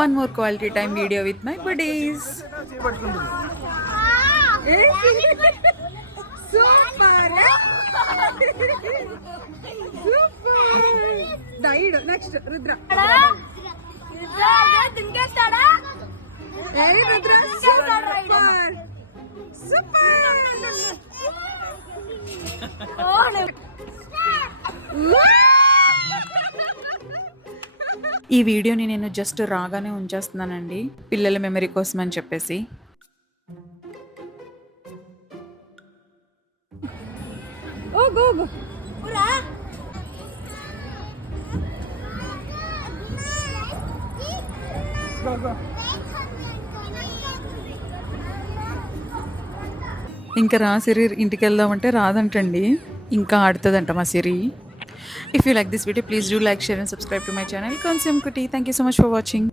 One more quality time video with my buddies. Super. Next Rudra. ఈ వీడియోని నేను జస్ట్ రాగానే ఉంచేస్తున్నానండి, పిల్లల మెమరీ కోసం అని చెప్పేసి. ఇంకా రా సిరి, ఇంటికి వెళ్దామంటే రాదంటండి, ఇంకా ఆడుతుందంట మా సిరి. If you like this video, please do like, share and subscribe to my channel Consume Kuti. Thank you so much for watching.